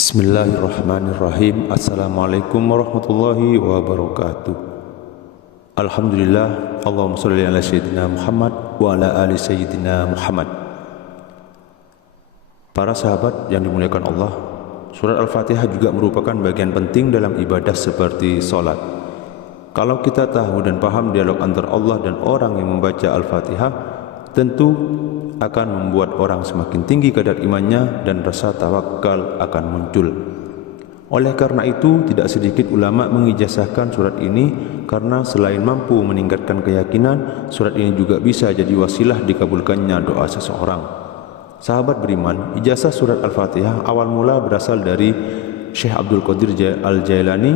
Bismillahirrahmanirrahim. Assalamualaikum warahmatullahi wabarakatuh. Alhamdulillah. Allahumma sholli ala sayyidina Muhammad wa ala ali sayyidina Muhammad. Para sahabat yang dimuliakan Allah, surat Al-Fatihah juga merupakan bagian penting dalam ibadah seperti sholat. Kalau kita tahu dan paham dialog antara Allah dan orang yang membaca Al-Fatihah, tentu akan membuat orang semakin tinggi kadar imannya dan rasa tawakal akan muncul. Oleh karena itu, tidak sedikit ulama mengijazahkan surat ini karena selain mampu meningkatkan keyakinan, surat ini juga bisa jadi wasilah dikabulkannya doa seseorang. Sahabat beriman, ijazah surat Al-Fatihah awal mula berasal dari Syekh Abdul Qadir Al-Jailani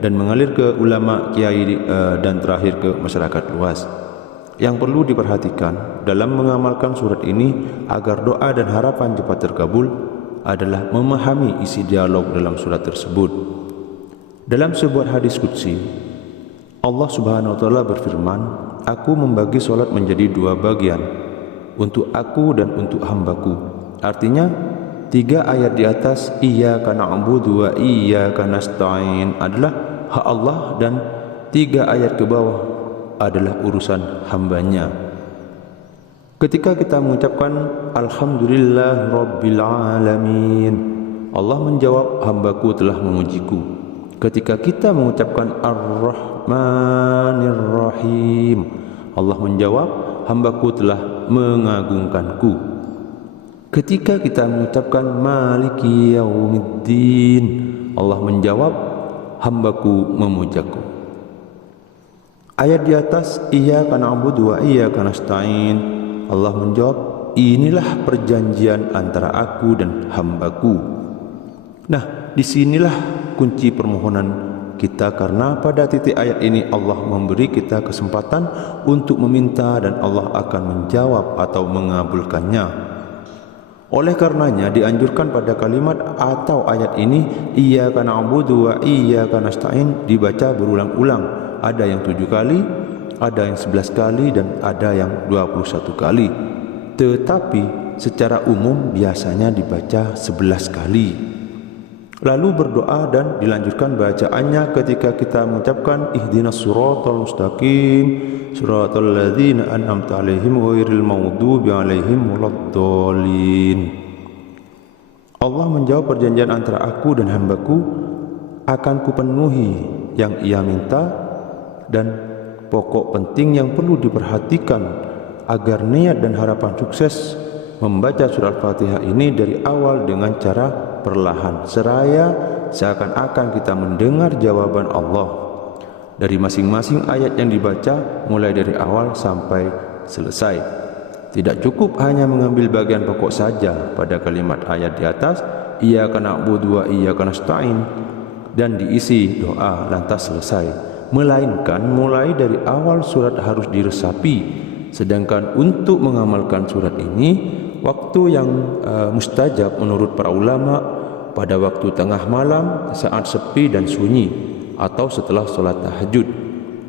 dan mengalir ke ulama, kiai dan terakhir ke masyarakat luas. Yang perlu diperhatikan dalam mengamalkan surat ini agar doa dan harapan cepat terkabul adalah memahami isi dialog dalam surat tersebut. Dalam sebuah hadis qudsi, Allah Subhanahu wa taala berfirman, "Aku membagi salat menjadi dua bagian, untuk aku dan untuk hambaku." Artinya, 3 ayat di atas iyyaka na'budu wa iyyaka nasta'in adalah hak Allah dan 3 ayat ke bawah adalah urusan hambanya. Ketika kita mengucapkan Alhamdulillah Rabbil Alamin, Allah menjawab, hambaku telah memujiku. Ketika kita mengucapkan Ar-Rahmanir Rahim, Allah menjawab, hambaku telah mengagungkanku. Ketika kita mengucapkan Maliki Yaumiddin, Allah menjawab, hambaku memujaku. Ayat di atas iyyaka na'budu wa iyyaka nasta'in, Allah menjawab, inilah perjanjian antara aku dan hambaku. Nah, disinilah kunci permohonan kita, karena pada titik ayat ini Allah memberi kita kesempatan untuk meminta dan Allah akan menjawab atau mengabulkannya. Oleh karenanya dianjurkan pada kalimat atau ayat ini iyyaka na'budu wa iyyaka nasta'in dibaca berulang-ulang. Ada yang 7 kali, ada yang 11 kali, dan ada yang 21 kali. Tetapi secara umum biasanya dibaca 11 kali. Lalu berdoa dan dilanjutkan bacaannya ketika kita mengucapkan ihdinas siratal mustaqim siratal ladzina an'amta 'alaihim ghairil maghdubi 'alaihim waladdallin. Allah menjawab, perjanjian antara aku dan hambaku akan kupenuhi yang ia minta. Dan pokok penting yang perlu diperhatikan agar niat dan harapan sukses membaca surat Al-Fatihah ini dari awal dengan cara perlahan, seraya seakan-akan kita mendengar jawaban Allah dari masing-masing ayat yang dibaca mulai dari awal sampai selesai. Tidak cukup hanya mengambil bagian pokok saja pada kalimat ayat di atas iyyaka na'budu wa iyyaka nasta'in dan diisi doa lantas selesai, melainkan mulai dari awal surat harus diresapi. Sedangkan untuk mengamalkan surat ini, waktu yang mustajab menurut para ulama pada waktu tengah malam saat sepi dan sunyi atau setelah sholat tahajud.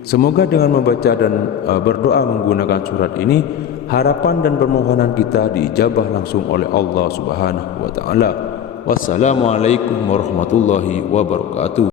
Semoga dengan membaca dan berdoa menggunakan surat ini, harapan dan permohonan kita diijabah langsung oleh Allah Subhanahu wa taala. Wassalamualaikum warahmatullahi wabarakatuh.